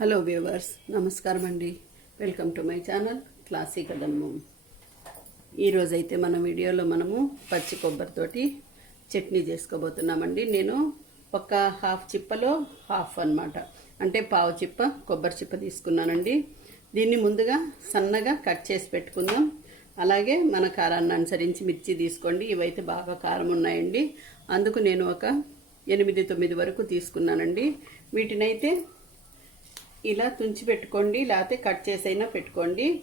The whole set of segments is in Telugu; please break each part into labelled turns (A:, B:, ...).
A: హలో వ్యూవర్స్ నమస్కారం అండి. Welcome to my channel classic కదమ్ము. ఈరోజైతే మన వీడియోలో మనము పచ్చి కొబ్బరితోటి చట్నీ చేసుకోబోతున్నామండి. నేను ఒక హాఫ్ చిప్పలో హాఫ్ అన్నమాట. అంటే పావు చిప్ప కొబ్బరి చిప్ప తీసుకున్నానండి. దీన్ని ముందుగా సన్నగా కట్ చేసి పెట్టుకుందాం. అలాగే మన కారాన్ని అనుసరించి మిర్చి తీసుకోండి. ఇవైతే బాగా కారం ఉన్నాయండి. అందుకు నేను ఒక ఎనిమిది తొమ్మిది వరకు తీసుకున్నానండి. వీటినైతే ఇలా తుంచి పెట్టుకోండి లేకపోతే కట్ చేసైనా పెట్టుకోండి.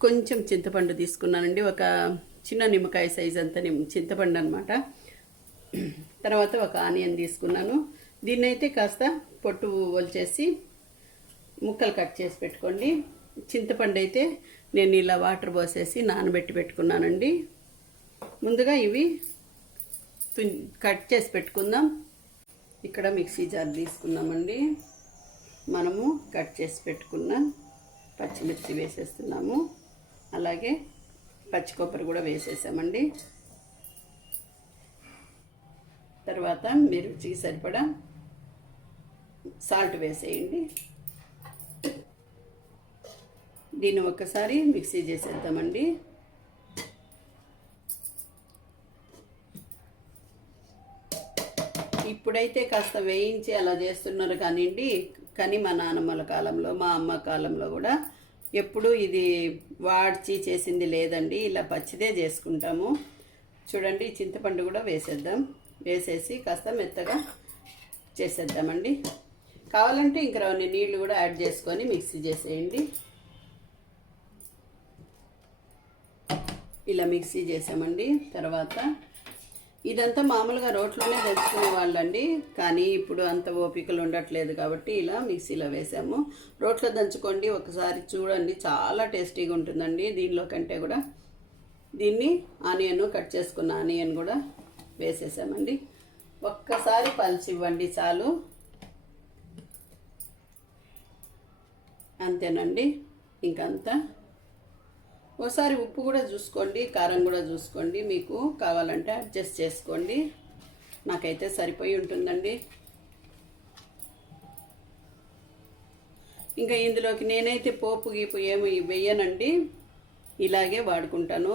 A: కొంచెం చింతపండు తీసుకున్నానండి ఒక చిన్న నిమ్మకాయ సైజ్ అంత చింతపండు అనమాట తర్వాత ఒక ఆనియన్ తీసుకున్నాను. దీన్నైతే కాస్త పొట్టు వలిచేసి ముక్కలు కట్ చేసి పెట్టుకోండి. చింతపండు అయితే నేను ఇలా వాటర్ పోసేసి నానబెట్టి పెట్టుకున్నానండి. ముందుగా ఇవి తుం- కట్ చేసి పెట్టుకుందాం. ఇక్కడ మిక్సీ జార్ తీసుకున్నామండి. మనము కట్ చేసి పెట్టుకున్న పచ్చిమిర్చి వేసేస్తున్నాము. అలాగే పచ్చి కొబ్బరి కూడా వేసేసామండి. తర్వాత మీరు రుచికి సరిపడా సాల్ట్ వేసేయండి. దీన్ని ఒక్కసారి మిక్సీ చేసేద్దామండి. ఇప్పుడైతే కాస్త వేయించి అలా చేస్తున్నారు కానివ్వండి కానీ మా నాన్నమ్మల కాలంలో మా అమ్మ కాలంలో కూడా ఎప్పుడూ ఇది వాడ్చి చేసింది లేదండి. ఇలా పచ్చిదే చేసుకుంటాము. చూడండి చింతపండు కూడా వేసేద్దాం. వేసేసి కాస్త మెత్తగా చేసేద్దామండి. కావాలంటే ఇంకా కొన్ని నీళ్ళు కూడా యాడ్ చేసుకొని మిక్సీ చేసేయండి. ఇలా మిక్సీ చేసామండి. తర్వాత ఇదంతా మామూలుగా రోట్లోనే దంచుకునే వాళ్ళండి. కానీ ఇప్పుడు అంత ఓపికలు ఉండట్లేదు కాబట్టి ఇలా మిక్సీలో వేసాము. రోట్లో దంచుకోండి. ఒకసారి చూడండి. చాలా టేస్టీగా ఉంటుందండి. దీనిలో కంటే కూడా దీన్ని ఆనియన్ కట్ చేసుకున్న ఆనియన్ కూడా వేసేసామండి. ఒక్కసారి పలిచి ఇవ్వండి చాలు. అంతేనండి. ఇంకంతా ఒకసారి ఉప్పు కూడా చూసుకోండి కారం కూడా చూసుకోండి మీకు కావాలంటే అడ్జస్ట్ చేసుకోండి. నాకైతే సరిపోయి ఉంటుందండి. ఇంకా ఇందులోకి నేనైతే పోపు గీపు ఏమి వేయనండి. ఇలాగే వాడుకుంటాను.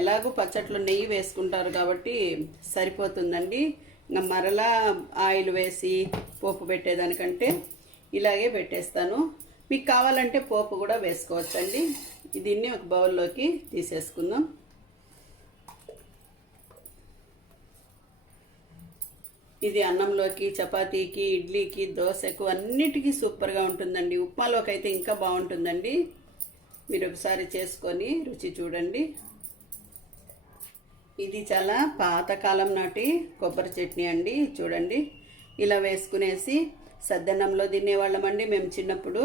A: ఎలాగో పచ్చట్లో నెయ్యి వేసుకుంటారు కాబట్టి సరిపోతుందండి. ఇంకా మరలా ఆయిల్ వేసి పోపు పెట్టేదానికంటే ఇలాగే పెట్టేస్తాను. మీకు కావాలంటే పోపు కూడా వేసుకోవచ్చండి. దీన్ని ఒక బౌల్లోకి తీసేసుకుందాం. ఇది అన్నంలోకి చపాతీకి ఇడ్లీకి దోశకు అన్నిటికీ సూపర్గా ఉంటుందండి. ఉప్మాలోకి అయితే ఇంకా బాగుంటుందండి. మీరు ఒకసారి చేసుకొని రుచి చూడండి. ఇది చాలా పాతకాలం నాటి కొబ్బరి చట్నీ అండి. చూడండి. ఇలా వేసుకునేసి సద్దన్నంలో తినేవాళ్ళమండి మేము చిన్నప్పుడు.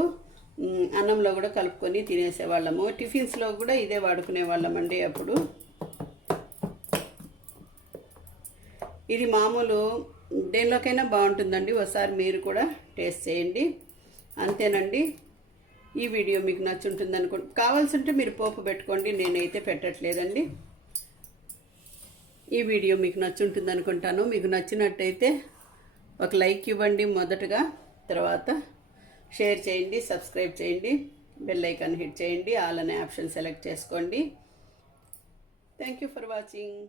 A: అన్నంలో కూడా కలుపుకొని తినేసేవాళ్ళము. టిఫిన్స్లో కూడా ఇదే వాడుకునే వాళ్ళమండి అప్పుడు. ఇది మామూలు దేనిలోకైనా బాగుంటుందండి. ఒకసారి మీరు కూడా టేస్ట్ చేయండి. అంతేనండి. ఈ వీడియో మీకు నచ్చుంటుంది అనుకో కావాల్సి ఉంటే మీరు పోపు పెట్టుకోండి. నేనైతే పెట్టట్లేదండి. ఈ వీడియో మీకు నచ్చుంటుంది అనుకుంటాను మీకు నచ్చినట్టయితే ఒక లైక్ ఇవ్వండి మొదటగా. తర్వాత షేర్ చేయండి సబ్స్క్రైబ్ చేయండి బెల్ ఐకాన్ హిట్ చేయండి ఆల్ అనే ఆప్షన్ సెలెక్ట్ చేసుకోండి. Thank you for watching